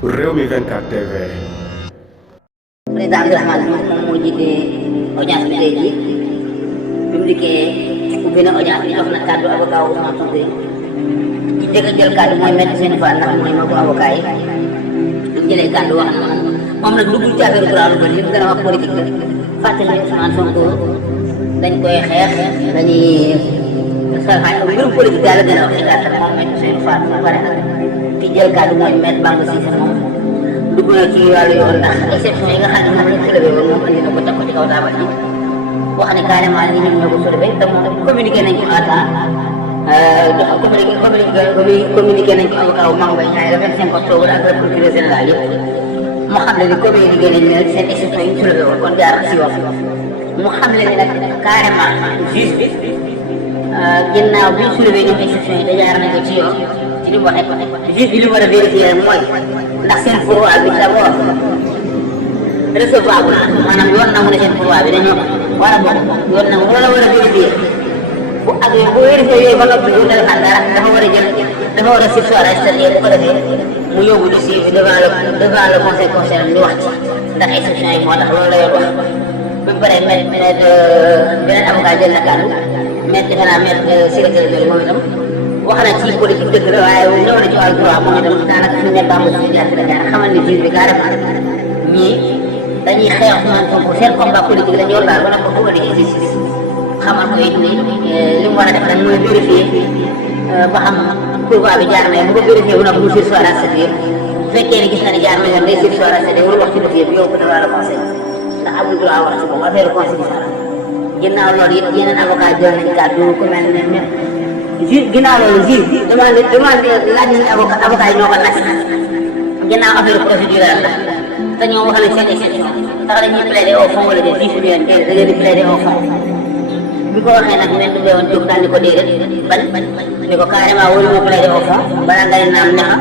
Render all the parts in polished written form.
Rewmi 24 TV. président Abdourahmane Diouf moom moo jiite audience bi tey jii bi mu dikkee ubbi na audience bi jox na kàddu avocat Ousmane Sonko yi ci njëkk a jël kàddu mooy Maître Seyni Fall ndax mooy magu avocat yi bi mu jëlee kàddu wax na moom nag dugg ci affaire droit lu bëri li mu gën a wax politique la fàttali Ousmane Sonko dañ koy xeex dañuy salfaañ mbirum politique daal la gën a wax ci gàttal moom Maître Seyni Fall ba pare nag ki jël kàddu mooy Maître Bamba Cissé moom dugg na ci wàllu yoon ndax exception yi nga xam ne moom lañ soulevé woon moom andi na ko teg ko ci kaw taabal ji wax ne carrément ni ñoom ñoo ko soulevé te moom communiqué nañ ko à temps communiqué nañ ko avocat wu Mame Mbaye Niang le 25 octobre ak le procureur général yëpp mu xam ne ni communiqué nañ ne seen exception yi ñu soulevé woon kon jaar si yoon mu xam ne ni nag carrément juge bi ginnaaw bi ñu soulevé ñoom exception yi da jaar nañ ko ci yoon ci li mu waxee ko juge bi li mu war a vérifier mooy ndax seen pourvoi bi d'abord recevable maanaam yoon nangu na seen pourvoi bi dañoo war a bokk yoon nangu loolu la war a vérifier bu agee bu vérifier yooyu ba noppi du def dara dafa war a jël dafa war a surseoir c'est-à-dire bu ko defee mu yóbbu dossier bi devant le conseil constitutionnel ñu wax ci ndax exception yi moo tax loolu la yoon wax bu paree beneen avocat jël na kàddu maître defe naa maître secrétaire bi moom itam wax na ci politique dëgg la waaye ñëw na ci wàllu droit moom itam daanaka fi mu ne Bamba Cissé jaar la jaar xamal ni juge bi carrément ñii dañuy xeex Ousmane Sonko seen combat politique la ñu yor daal ba nag ko bëgg a di justice xamal ko it ni li mu war a def nag mooy vérifier ba xam pourvoi bi jaar na bu ko vérifier bu nag mu surseoir à c'est-à-dire bu fekkee ne gis na ne jaar na yoon day surseoir à c'est-à-dire warul wax ci dossier bi yóbbu ko devant le conseil ndax amul droit wax ci moom affaire constitution ginnaaw loolu it yeneen avocat jël nañ kàddu ku mel ne ñëpp juge ginnaaw loolu juge demande laaj nañu avocat yi ñoo ko nag ginnaaw affaire procédurale la te ñoo wax nañ seen exception tax dañuy plaider au fond wala des juge bi leen déedéet da ngeen di plaider au fond bi ko waxee nag mel du woon jóg daal ni ko déedéet bañ ni ko carrément wóolu ma plaider au fond balaa ngay naan ne ma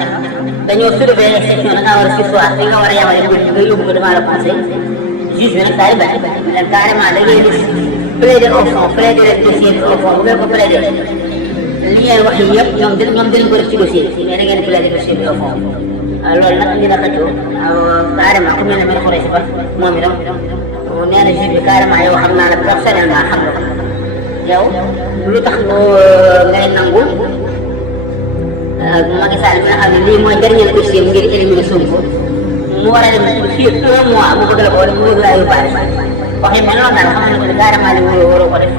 dañoo soulever exception da ngaa war a surseoir fi nga war a yamale nga yóbbu ko devant le conseil juge bi nag daal di bañ leen carrément da ngay gis plaider au fond plaider leen dossier bi au fond bu ngeen ko plaider li ngeen wax yi yëpp ñoom dinañ ko def ci dossier bi mais da ngeen plaider dossier bi au fond loolu nag dina xëccoo carrément ku mel ne mel xuree si ba moom itam nee na juge bi carrément yow xam naa ne personnellement xam nga ko yow lu tax ngay nangu Macky Sall bi nga xam ne lii mooy dernier dossier ngir éliminer Sonko mu war a dem fii 1 mois mu bëgg la ko wala mu bëgg laa yóbbaale waxee mel noonu daal xam nga ne carrément li mu waroo ko def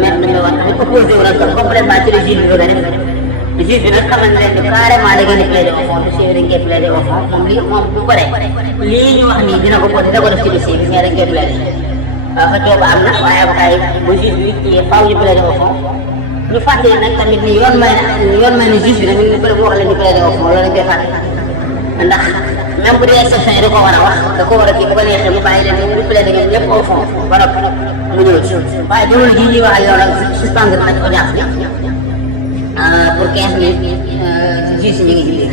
mais dañoo wax tamit opposé wu nag complètement ci le juge bi bëgg a def juge bi nag xamal na leen ne carrément da ngeen di plaider au fond dossier bi dañ koy plaider au fond moom lii moom bu paree lii ñu wax nii dina ko posé da ko def ci dossier bi mais dañ koy plaider fa cooba am na waaye avocat yi bu juge bi ci faaw ñu plaider au fond ñu fàttali nag tamit ni yoon may na juge bi nag ñu bëri mu wax leen ñu plaider au fond loolu lañ koy fàtte ndax même bu dee exception yi da ko war a wax da ko war a kii bu ko neexee mu bàyyi leen ñu plaider ngeen ñëpp au fond ba noppi mu ñëw ci waaye jamono jii ñuy wax ak yow nag suspendre nañ audience bi pour 15 minutes juge yi ñu ngi ci biir